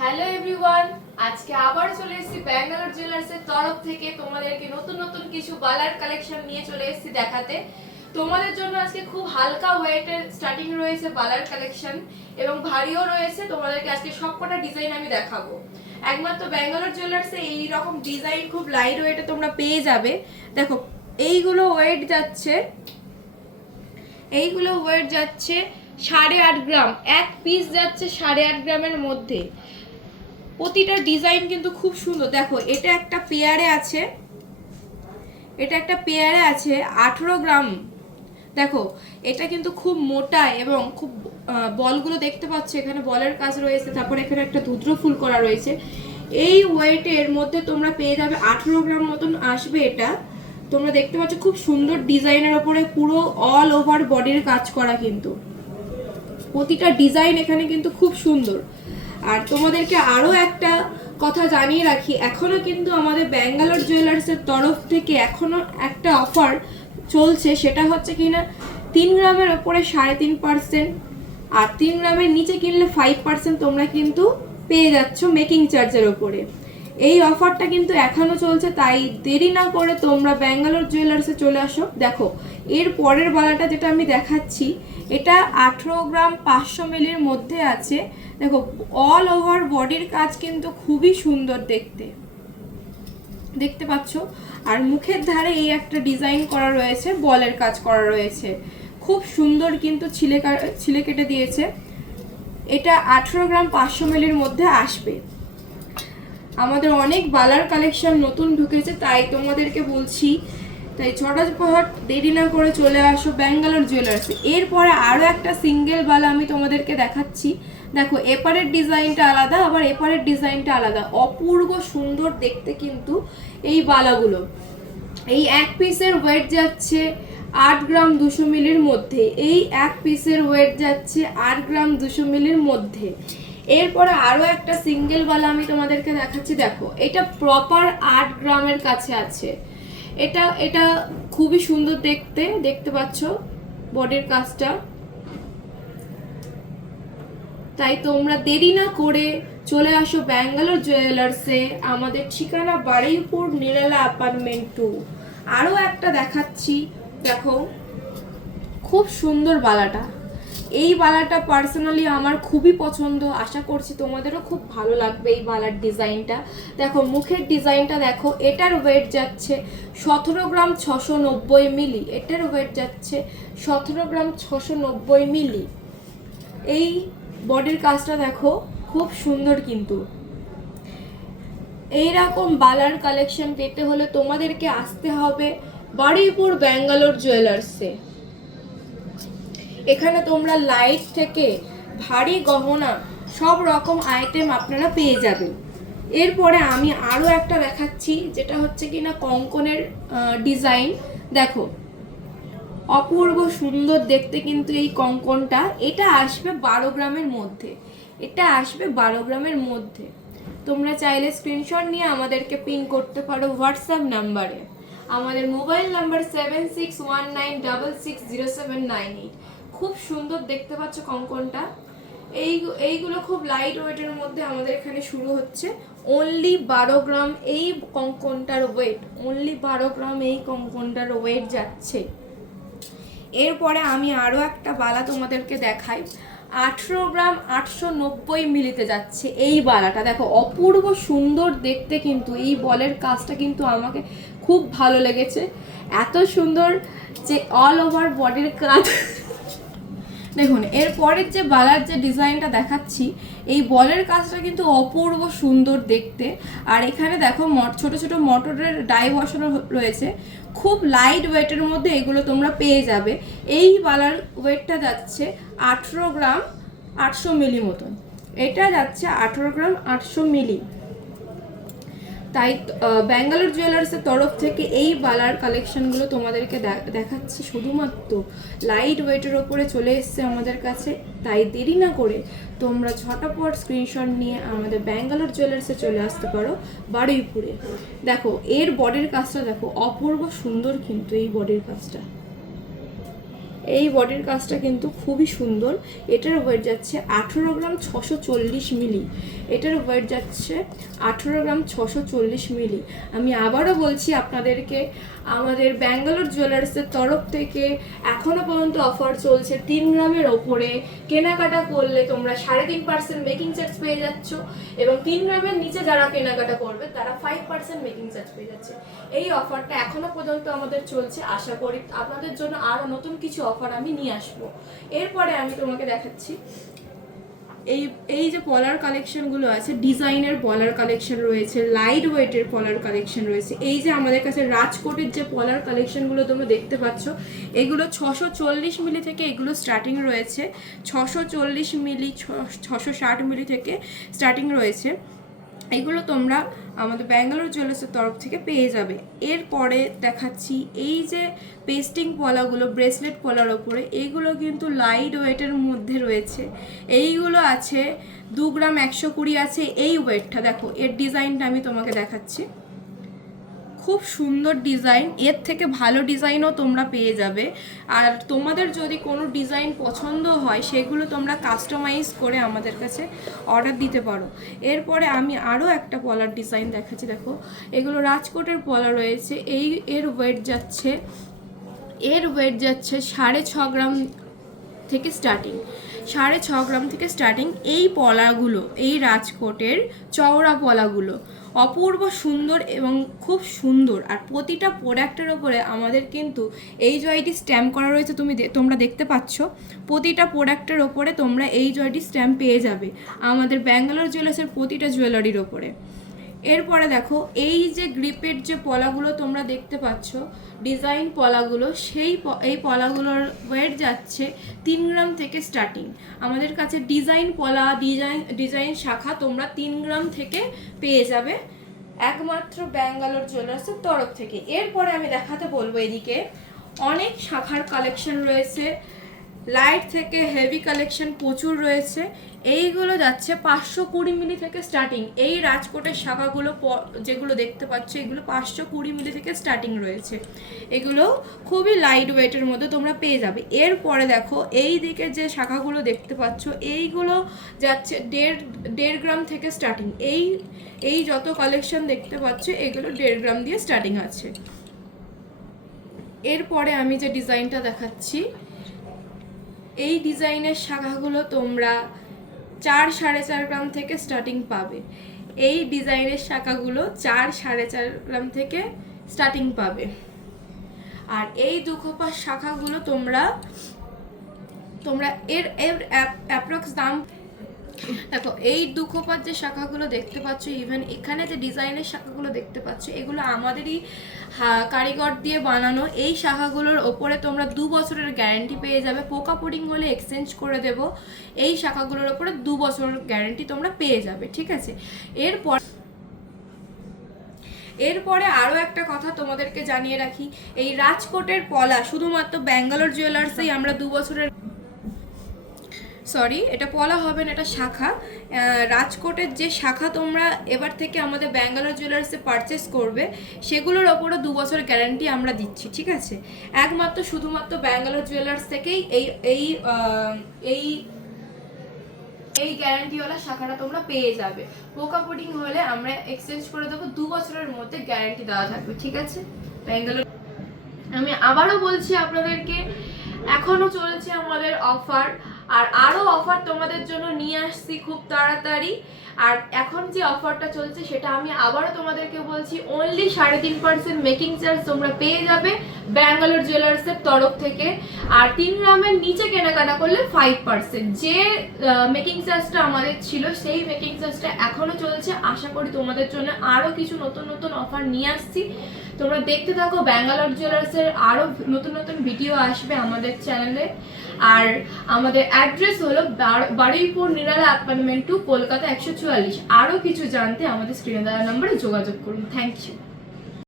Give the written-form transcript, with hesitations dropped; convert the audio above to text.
Hello everyone, আজকে আবার চলে এসেছি ব্যাঙ্গালোর জুয়েলার্সের তরফ থেকে তোমাদেরকে নতুন নতুন কিছু বালার কালেকশন নিয়ে চলে এসেছি দেখাতে। তোমাদের জন্য আজকে খুব হালকা ওয়েটের স্টার্টিং রয়েছে বালার কালেকশন এবং ভারীও রয়েছে। তোমাদেরকে আজকে সবকটা ডিজাইন আমি দেখাবো। একমাত্র ব্যাঙ্গালোর জুয়েলার্সে এই রকম ডিজাইন খুব লাইট ওয়েটে তোমরা পেয়ে যাবে। দেখো এইগুলো ওয়েট যাচ্ছে 8.5 গ্রাম, এক পিস যাচ্ছে 8.5 গ্রামের মধ্যে। প্রতিটা ডিজাইন কিন্তু খুব সুন্দর। দেখো এটা একটা পেয়ারে আছে 18 গ্রাম। দেখো এটা কিন্তু খুব মোটা এবং খুব বলগুলো দেখতে পাচ্ছ, এখানে বলের কাজ রয়েছে, তারপর এখানে একটা দুদ্র ফুল করা রয়েছে। এই ওয়েটের মধ্যে তোমরা পেয়ে যাবে 18 গ্রাম মতন আসবে। এটা তোমরা দেখতে পাচ্ছ খুব সুন্দর ডিজাইনের ওপরে পুরো অল ওভার বডির কাজ করা, কিন্তু প্রতিটা ডিজাইন এখানে কিন্তু খুব সুন্দর। আর তোমাদেরকে আরও একটা কথা জানিয়ে রাখি, এখনও কিন্তু আমাদের ব্যাঙ্গালোর জুয়েলার্সের তরফ থেকে এখনও একটা অফার চলছে। সেটা হচ্ছে কিনা 3 গ্রামের ওপরে 3.5%, আর 3 গ্রামের নিচে কিনলে 5% তোমরা কিন্তু পেয়ে যাচ্ছ মেকিং চার্জের ওপরে। এই অফারটা কিন্তু এখনও চলছে, তাই দেরি না করে তোমরা ব্যাঙ্গালোর জুয়েলার্সে চলে আসো। দেখো এর পরের বালাটা যেটা আমি দেখাচ্ছি, এটা 18 গ্রাম 500 মিলির মধ্যে আছে। দেখো অল ওভার বডির কাজ কিন্তু খুবই সুন্দর দেখতে পাচ্ছ। আর মুখের ধারে এই একটা ডিজাইন করা রয়েছে, বলের কাজ করা রয়েছে, খুব সুন্দর কিন্তু ছিলে কেটে দিয়েছে। এটা 18 গ্রাম 500 মিলির মধ্যে আসবে। আমাদের অনেক বালার কালেকশন নতুন ঢুকেছে, তাই তোমাদেরকে বলছি, তাই ঝটাঝট দেরি না করে চলে আসো ব্যাঙ্গালোর জুয়েলার্সে। এরপরে আরও একটা সিঙ্গেল বালা আমি তোমাদেরকে দেখাচ্ছি। দেখো এপারের ডিজাইনটা আলাদা, আবার এপারের ডিজাইনটা আলাদা, অপূর্ব সুন্দর দেখতে কিন্তু এই বালাগুলো। এই এক পিসের ওয়েট যাচ্ছে 8 গ্রাম 200 মিলির মধ্যে। এই এক পিসের ওয়েট যাচ্ছে 8 গ্রাম 200 মিলির মধ্যে। এরপরে আরও একটা সিঙ্গেল বালা আমি তোমাদেরকে দেখাচ্ছি। দেখো এটা প্রপার 8 গ্রামের কাছে আছে। এটা খুবই সুন্দর দেখতে পাচ্ছ বডির কাজটা। তাই তোমরা দেরি না করে চলে আসো ব্যাঙ্গালোর জুয়েলার্সে। আমাদের ঠিকানা বারুইপুর নিরালা অ্যাপার্টমেন্ট 2। আরও একটা দেখাচ্ছি, দেখো খুব সুন্দর বালাটা। এই বালাটা পার্সোনালি আমার খুবই পছন্দ, আশা করছি তোমাদেরও খুব ভালো লাগবে এই বালার ডিজাইনটা। দেখো মুখের ডিজাইনটা দেখো, এটার ওয়েট যাচ্ছে 17 গ্রাম 690 মিলি। এটার ওয়েট যাচ্ছে 17 গ্রাম 690 মিলি। এই বডির কাজটা দেখো খুব সুন্দর কিন্তু। এইরকম বালার কালেকশন পেতে হলে তোমাদেরকে আসতে হবে বারুইপুর ব্যাঙ্গালোর জুয়েলার্সে। এখানে তোমরা লাইট থেকে ভারী গহনা সব রকম আইটেম আপনারা পেয়ে যাবেন। এরপরে আমি আরও একটা দেখাচ্ছি, যেটা হচ্ছে কিনা কঙ্কনের ডিজাইন। দেখো অপূর্ব সুন্দর দেখতে কিন্তু এই কঙ্কনটা। এটা আসবে 12 গ্রামের মধ্যে। তোমরা চাইলে স্ক্রিনশট নিয়ে আমাদেরকে পিন করতে পারো হোয়াটসঅ্যাপ নাম্বারে। আমাদের মোবাইল নাম্বার 7619660798। খুব সুন্দর দেখতে পাচ্ছ কঙ্কনটা। এইগুলো খুব লাইট ওয়েটের মধ্যে আমাদের এখানে শুরু হচ্ছে অনলি 12 গ্রাম। এই কঙ্কনটার ওয়েট যাচ্ছে। এরপরে আমি আরও একটা বালা তোমাদেরকে দেখাই, 18 গ্রাম 890 মিলিতে যাচ্ছে এই বালাটা। দেখো অপূর্ব সুন্দর দেখতে কিন্তু এই বলের কাজটা কিন্তু আমাকে খুব ভালো লেগেছে। এত সুন্দর যে অল ওভার বডির কাজ। দেখুন এরপরের যে বালার যে ডিজাইনটা দেখাচ্ছি, এই বলের কাজটা কিন্তু অপূর্ব সুন্দর দেখতে। আর এখানে দেখো ছোট ছোট মোটরের ডাই বসানো রয়েছে, খুব লাইট ওয়েটের মধ্যে এগুলো তোমরা পেয়ে যাবে। এই বালার ওয়েটটা যাচ্ছে 18 গ্রাম 800 মিলি মতন। এটা যাচ্ছে 18 গ্রাম 800 মিলি। তাই ব্যাঙ্গালোর জুয়েলার্সের তরফ থেকে এই বালার কালেকশনগুলো তোমাদেরকে দেখাচ্ছি। শুধুমাত্র লাইট ওয়েটের ওপরে চলে এসছে আমাদের কাছে, তাই দেরি না করে তোমরা ঝটাপট স্ক্রিনশট নিয়ে আমাদের ব্যাঙ্গালোর জুয়েলার্সে চলে আসতে পারো বারুইপুরে। দেখো এর বডির কাজটা দেখো অপূর্ব সুন্দর কিন্তু এই বডির কাজটা কিন্তু খুবই সুন্দর। এটার ওয়েট যাচ্ছে 18 গ্রাম 640 মিলি। এটার ওয়েট যাচ্ছে 18 গ্রাম 640 মিলি। আমি আবারও বলছি আপনাদেরকে, আমাদের ব্যাঙ্গালোর জুয়েলার্সের তরফ থেকে এখনও পর্যন্ত অফার চলছে। 3 গ্রামের ওপরে কেনাকাটা করলে তোমরা 3.5% মেকিং চার্জ পেয়ে যাচ্ছ, এবং 3 গ্রামের নিচে যারা কেনাকাটা করবে তারা 5% মেকিং চার্জ পেয়ে যাচ্ছে। এই অফারটা এখনও পর্যন্ত আমাদের চলছে। আশা করি আপনাদের জন্য আরও নতুন কিছু অফার আমি নিয়ে আসবো। এরপরে আমি তোমাকে দেখাচ্ছি এই যে পলার কালেকশনগুলো আছে, ডিজাইনের পলার কালেকশন রয়েছে, লাইট ওয়েটের পলার কালেকশন রয়েছে। এই যে আমাদের কাছে রাজকোটের যে পলার কালেকশনগুলো তোমরা দেখতে পাচ্ছ, এগুলো 640 মিলি থেকে এগুলো স্টার্টিং রয়েছে, 640 মিলি 660 মিলি থেকে স্টার্টিং রয়েছে। এগুলো তোমরা আমাদের ব্যাঙ্গালোর জুয়েলার্সের তরফ থেকে পেয়ে যাবে। এরপরে দেখাচ্ছি এই যে পেস্টিং পলাগুলো, ব্রেসলেট পলার ওপরে, এইগুলো কিন্তু লাইট ওয়েটের মধ্যে রয়েছে। এইগুলো আছে 2 গ্রাম 120 আছে এই ওয়েটটা। দেখো এর ডিজাইনটা আমি তোমাকে দেখাচ্ছি, খুব সুন্দর ডিজাইন। এর থেকে ভালো ডিজাইনও তোমরা পেয়ে যাবে। আর তোমাদের যদি কোনো ডিজাইন পছন্দ হয় সেগুলো তোমরা কাস্টমাইজ করে আমাদের কাছে অর্ডার দিতে পারো। এরপরে আমি আরও একটা পলার ডিজাইন দেখাচ্ছি। দেখো এগুলো রাজকোটের পলা রয়েছে। এর ওয়েট যাচ্ছে 6.5 গ্রাম থেকে স্টার্টিং, 6.5 গ্রাম থেকে স্টার্টিং। এই পলাগুলো, এই রাজকোটের চওড়া পলাগুলো অপূর্ব সুন্দর এবং খুব সুন্দর। আর প্রতিটা প্রোডাক্টের ওপরে আমাদের কিন্তু HYD স্ট্যাম্প করা রয়েছে। তোমরা দেখতে পাচ্ছ, প্রতিটা প্রোডাক্টের ওপরে তোমরা HYD স্ট্যাম্প পেয়ে যাবে আমাদের ব্যাঙ্গালোর জুয়েলার্সের প্রতিটা জুয়েলারির ওপরে। এরপরে দেখো এই যে গ্রিপের যে পলাগুলো তোমরা দেখতে পাচ্ছ, ডিজাইন পলাগুলো, এই পলাগুলোর ওয়েট যাচ্ছে 3 গ্রাম থেকে স্টার্টিং। আমাদের কাছে ডিজাইন পলা, ডিজাইন শাখা তোমরা 3 গ্রাম থেকে পেয়ে যাবে একমাত্র ব্যাঙ্গালোর জুয়েলার্সের তরফ থেকে। এরপরে আমি দেখাতে বলবো, এদিকে অনেক শাখার কালেকশন রয়েছে, লাইট থেকে হেভি কালেকশন প্রচুর রয়েছে। এইগুলো যাচ্ছে 520 মিলি থেকে স্টার্টিং। এই রাজকোটের শাখাগুলো যেগুলো দেখতে পাচ্ছ, এগুলো 520 মিলি থেকে স্টার্টিং রয়েছে। এগুলো খুবই লাইট ওয়েটের মধ্যে তোমরা পেয়ে যাবে। এরপরে দেখো এই দিকে যে শাখাগুলো দেখতে পাচ্ছ, এইগুলো যাচ্ছে 1.5 গ্রাম থেকে স্টার্টিং। এই যত কালেকশন দেখতে পাচ্ছ এগুলো 1.5 গ্রাম দিয়ে স্টার্টিং আছে। এরপরে আমি যে ডিজাইনটা দেখাচ্ছি, এই ডিজাইনের শাখাগুলো তোমরা 4-4.5 গ্রাম থেকে স্টার্টিং পাবে। এই ডিজাইনের শাখাগুলো 4-4.5 গ্রাম থেকে স্টার্টিং পাবে। আর এই দুখোপা শাখাগুলো তোমরা এর অ্যাপ্রক্স দাম দেখো। এই দুখোপার যে শাখাগুলো দেখতে পাচ্ছ, ইভেন এখানে যে ডিজাইনের শাখাগুলো দেখতে পাচ্ছ, এগুলো আমাদেরই কারিগর দিয়ে বানানো। এই শাখাগুলোর ওপরে তোমরা 2 বছরের গ্যারান্টি পেয়ে যাবে। পোকা পুডিং হলে এক্সচেঞ্জ করে দেব। এই শাখাগুলোর ওপরে 2 বছরের গ্যারান্টি তোমরা পেয়ে যাবে, ঠিক আছে। এরপরে আরও একটা কথা তোমাদেরকে জানিয়ে রাখি, এই রাজকোটের পলা শুধুমাত্র ব্যাঙ্গালোর জুয়েলার্সেই আমরা 2 বছরের, এটা পলা হবে না, এটা শাখা। রাজকোটের যে শাখা তোমরা এবার থেকে আমাদের ব্যাঙ্গালোর জুয়েলার্সে পারচেস করবে, সেগুলোর ওপরও 2 বছর গ্যারান্টি আমরা দিচ্ছি, ঠিক আছে। একমাত্র শুধুমাত্র ব্যাঙ্গালোর জুয়েলার্স থেকেই এই গ্যারান্টিওয়ালা শাখাটা তোমরা পেয়ে যাবে। পোকা পুডিং হলে আমরা এক্সচেঞ্জ করে দেবো, 2 বছরের মধ্যে গ্যারান্টি দেওয়া থাকবে, ঠিক আছে। ব্যাঙ্গালোর, আমি আবারও বলছি আপনাদেরকে, এখনো চলছে আমাদের অফার, আর আরও অফার তোমাদের জন্য নিয়ে আসছি খুব তাড়াতাড়ি। আর এখন যে অফারটা চলছে সেটা আমি আবারও তোমাদেরকে বলছি, অনলি 3.5% মেকিং চার্জ তোমরা পেয়ে যাবে ব্যাঙ্গালোর জুয়েলার্সের তরফ থেকে। আর 3 গ্রামের নিচে কেনাকাটা করলে 5%। যে মেকিং চার্জটা আমাদের ছিল সেই মেকিং চার্জটা এখনও চলছে। আশা করি তোমাদের জন্য আরও কিছু নতুন নতুন অফার নিয়ে আসছি। তোমরা দেখতে থাকো, ব্যাঙ্গালোর জুয়েলার্সের আরও নতুন নতুন ভিডিও আসবে আমাদের চ্যানেলে। আর আমাদের অ্যাড্রেস হলো বারুইপুর নিরালা অ্যাপার্টমেন্ট 2, কলকাতা 144। আরও কিছু জানতে আমাদের স্ক্রিনে দেওয়া নম্বরে যোগাযোগ করুন। Thank you.